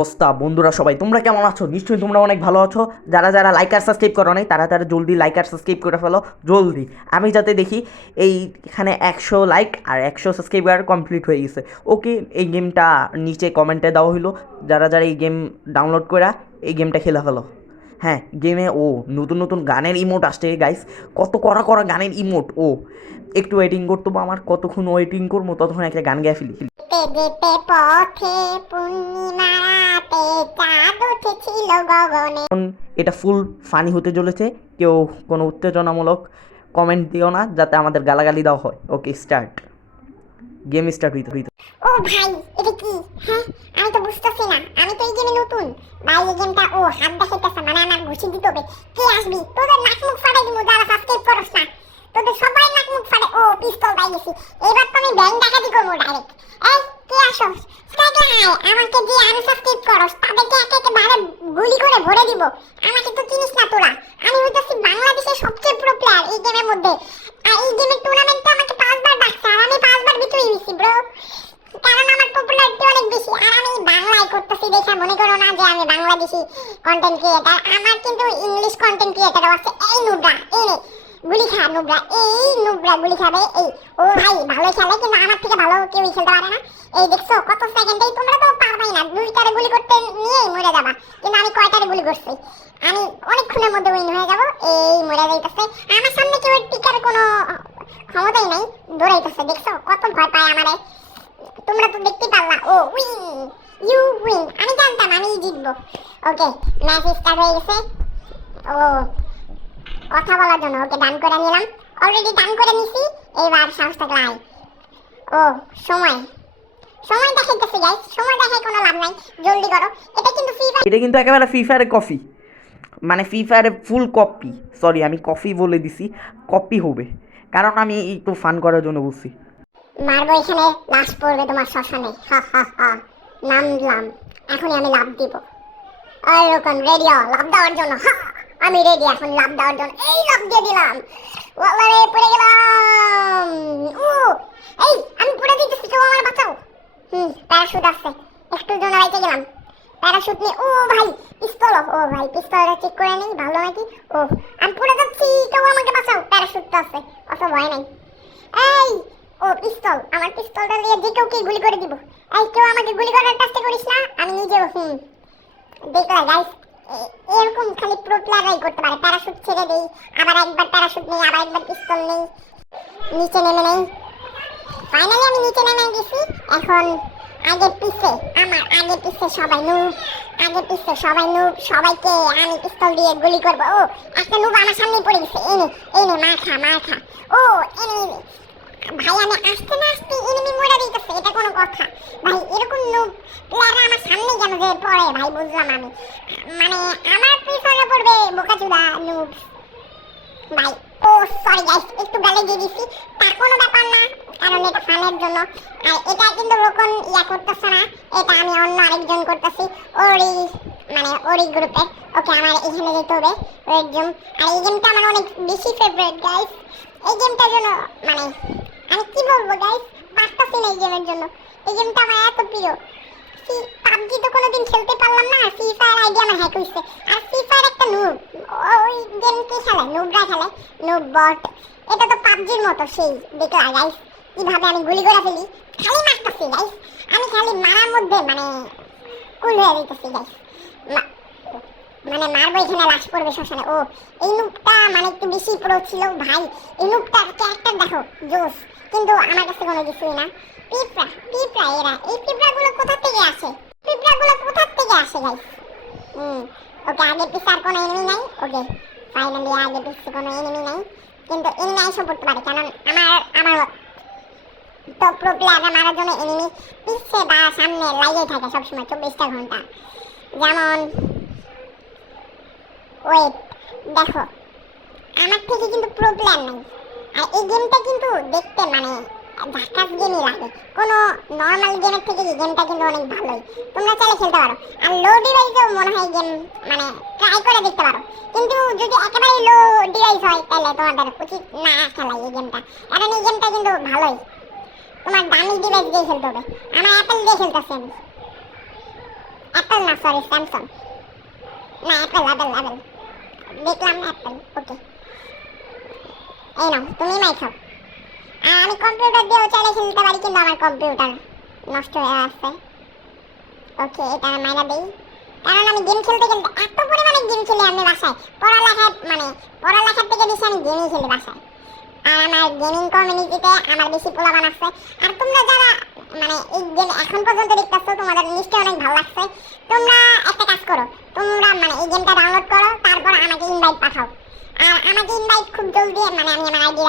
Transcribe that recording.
অবস্থা বন্ধুরা? সবাই তোমরা কেমন আছো? নিশ্চয়ই তোমরা অনেক ভালো আছো। যারা যারা লাইক আর সাবস্ক্রাইব করো নাই তারা তারা জলদি লাইক আর সাবস্ক্রাইব করে ফেলো জলদি, আমি যাতে দেখি এইখানে 100 লাইক আর 100 সাবস্ক্রাইবার কমপ্লিট হয়ে গেছে। ওকে, এই গেমটা নিচে কমেন্টে দেওয়া হইলো, যারা যারা এই গেম ডাউনলোড করে এই গেমটা খেলে ফেলো। হ্যাঁ, গেমে নতুন নতুন গানের ইমোট আসছে গাইস, কত করা করা গানের ইমোট। একটু ওয়েটিং করতে হবে, আমার কতক্ষণ ওয়েটিং করবো ততক্ষণ একটা গান গেয়ে ফেলি। যেতে পথে পূর্ণিমা রাতে চাঁদ উঠেছিল গগনে। এটা ফুল ফানি হতে চলেছে, কেউ কোনো উত্তেজনামূলক কমেন্ট দিও না যাতে আমাদের গালাগালি দেওয়া হয়। ওকে, স্টার্ট, গেম স্টার্ট হইতে। ও ভাই, এটা কি? হ্যাঁ, আমি তো বুঝতেছি না, আমি তো এই গেমে নতুন ভাই। এই গেমটা হাত দেখাইতেছে, মানে আমার ঘুষি দিতে হবে। কে আসবি? তোদের নাক মুখ ফাটাই দিব যারা সাবস্ক্রাইব করছ না, তোদের সবাই নাক মুখ ফাটে। পিস্তল পাই গেছি, এবার তো আমি ব্যাংক ডাকাতি করবো ডাইরেক্ট। এই কে আসো? স্কাইকে হাই, আমাকে যে আনসাবস্ক্রাইব করস তাদেরকে একে একে বারে গুলি করে ভরে দিব। আমাকে তো চিনিস না তোরা, আমি হইতাছি বাংলাদেশের সবচেয়ে প্রো প্লেয়ার এই গেমের মধ্যে। আর এই গেমের টুর্নামেন্টে আমাকে 5বার ডাকছে আর আমি 5বার বিজয়ী হইছি ব্রো, কারণ আমার পপুলারিটি অনেক বেশি। আর আমি বাংলায় করতেছি দেখে মনে করো না যে আমি বাংলাদেশি কন্টেন্ট ক্রিয়েটার, আমার কিন্তু ইংলিশ কন্টেন্ট ক্রিয়েটারও আছে। এই নুবরা, এই নে গুলি খা নুবরা, এই নুবরা গুলি খাবে। এই ভাই ভালোই খেলে, কিন্তু আমার থেকে ভালো কেউই খেলতে পারে না। এই দেখছো কত সেকেন্ডেই, তোমরা তো পারবাই না, 2টারে গুলি করতে নিয়েই মরে যাবা, কিন্তু আমি কয়টারে গুলি করছি, আমি অনেকক্ষণের মধ্যে উইন হয়ে যাব। এই মরে যাইতেছে, আমার সামনে কেউ টিকার কোনো ক্ষমতাই নাই, দৌড়াইতেছে। দেখছো কত ভয় পায় আমারে, তোমরা তো দেখতে পারলা। উইন, ইউ উইন, আমি জানতাম আমি জিতবো। ওকে, ম্যাচ স্টার্ট হয়ে গেছে। কথা বলার জন্য ওকে ডান করে নিলাম, অলরেডি ডান করে নিছি। এইবার সাহস থাকলে আয়। সময় সময় দেখাইতেছে গাইস, সময় দেখাই কোনো লাভ নাই, জলদি করো। এটা কিন্তু ফ্রি ফায়ার, এটা কিন্তু একেবারে ফ্রি ফায়ারে কপি, মানে ফ্রি ফায়ারে ফুল কপি। সরি, আমি কপি বলে দিছি, কপি হবে, কারণ আমি একটু ফান করার জন্য বলছি। মারবো এখানে, লাশ পড়বে তোমার শ্মশানে। হা হা হা, নামলাম, এখনই আমি লাভ দিব। আর রকম রেডি হও লাভ দেওয়ার জন্য। হা, আমি রেডি এখন লাভ দেওয়ার জন্য। এই লাভ দিয়ে দিলাম, ওয়াল্লাহ রে পড়ে গেলাম। এই আমি পড়ে দিতেছি, কেউ আমার বাঁচাও। প্যারাশুট আছে, একটু জন্য রাইতে গেলাম। প্যারাশুট নিয়ে ভাই পিস্তল, ভাই পিস্তলটা চেক করে নেই ভালো নাকি। আমি পড়ে যাচ্ছি, কেউ আমাকে বাঁচাও। প্যারাশুট তো আছে, অত ভয় নাই। এই পিস্তল, আমার পিস্তলটা দিয়ে যে কেউ গুলি করে দিব। এই কেউ আমাকে গুলি করার চেষ্টা করিস না, আমি নিজেও দেখলা গাইস, এরকম খালি প্রো প্লেয়াররাই করতে পারে। প্যারাশুট ছেড়ে দেই, আবার একবার প্যারাশুট নেই, আবার একবার পিস্তল নেই, নিচে নেমে নেই। ফাইনালি আমি নিচে নেমে গেছি। এখন আগে পিছে, আমার আগে পিছে সবাই নুব, আগে পিছে সবাই নুব, সবাইকে আমি পিস্তল দিয়ে গুলি করব। একটা নুব আমার সামনেই পড়ে গেছে। এই নে মার খা, মার খা। এনিমি ভাই, আমি আসতে না আসতে এনিমি মরে দিতেছে, এটা কোনো কথা ভাই? এরকম নুব প্লেয়াররা আমার সামনে কেন যে পড়ে ভাই, বুঝলাম আমি। মানে আমার পিছনে পড়বে বোকাচুদা নুব ভাই। সরি গাইস, একটু গালি দিয়ে দিছি, তা কোনো ব্যাপার না, কারণ এটা ফানের জন্য। আর এটা কিন্তু রোকন করতেছে না, এটা আমি অন্য আরেকজন করতেছি, ওরি গ্রুপের। ওকে, আমার এখানে যেতে হবে রেড জোন। আর এই গেমটা আমার অনেক বেশি ফেভারিট গাইস। এই গেমটার জন্য মানে আমি কি বলবো গাইস, পারতাছি না এই গেমের জন্য। এই গেমটা আমার এত প্রিয়। পাবজি তো কোনোদিন খেলতে পারলাম না, ফ্রি ফায়ার আইডি আমার হ্যাক হইছে। আর ফ্রি ফায়ার একটা নুব, ওই গেম কি খেলে, নুবরা খেলে, নুব বট। এটা তো পাবজির মতো সেই, দেখলা গাইস কিভাবে আমি গুলি করে ফেলি, খালি মারতেছি গাইস। আমি খালি মারার মধ্যে মানে কুল হয়ে যাইতেছি গাইস, মানে মারবো এখানে লাশ পড়বে শ্মশানে। এই নুবটা মানে একটু বেশি প্রো ছিল ভাই। এই নুবটার ক্যারেক্টার দেখো জোস, কিন্তু আমার কাছে কোনো কিছুই না। পিঁপড়া এরা, এই পিঁপড়াগুলো কোথা থেকে আসে? গাইস ওকে, আগে পিছে আর কোনো এনিমি নাই। ওকে, ফাইনালি আগে পিছে কোনো এনিমি নাই, কিন্তু এনিমি আইসা পড়তে পারে, কারণ আমার তো প্রো প্লেয়াররা মারার জন্য এনিমি পিছে বা সামনে লাইগেই থাকে সবসময় 24টা ঘন্টা। যেমন ওয়েট দেখো, আমার থেকে কিন্তু প্রো প্লেয়ার নাই। আর এই গেমটা কিন্তু দেখতে মানে ঝাকাস গেমই লাগে, কোনো নর্মাল গেমের থেকে এই গেমটা কিন্তু অনেক ভালোই, তোমরা চাইলে খেলতে পারো। আর লো ডিভাইসেও মনে হয় গেম মানে ট্রাই করে দেখতে পারো, কিন্তু যদি একেবারে লো ডিভাইস হয় তাহলে তোমাদের উচিত না খেলা এই গেমটা, কারণ এই গেমটা কিন্তু ভালোই, তোমার দামি ডিভাইস দিয়ে খেলতে হবে। আমার অ্যাপেল দিয়ে খেলতেছি আমি। অ্যাপেল না, সরি স্যামসাং, না অ্যাপেল অ্যাপেল অ্যাপেল, দেখলাম অ্যাপেল। ওকে এই নাও, তুমি মাই খাও। আর আমি কম্পিউটার দিয়েও চাইলে খেলতে পারি, কিন্তু আমার কম্পিউটার নষ্ট হয়ে আসছে। ওকে এটা মাইরা দেই, কারণ আমি গেম খেলতে খেলতে এত পরিমাণে গেম খেলি আমি বাসায়, পড়ালেখার থেকে বেশি আমি গেমই খেলি বাসায়। আর আমার গেমিং কমিউনিটিতে আমার বেশি পোলাপান আছে। আর তোমরা যারা এই গেম এখন পর্যন্ত দেখতেছো, তোমাদের নিশ্চয়ই অনেক ভালো লাগছে। তোমরা একটা কাজ করো, তোমরা এই গেমটা ডাউনলোড করো, তারপর আমাকে ইনভাইট পাঠাও। আর আমাকে ইনভাইট খুব জলদি আমি আমার আইডি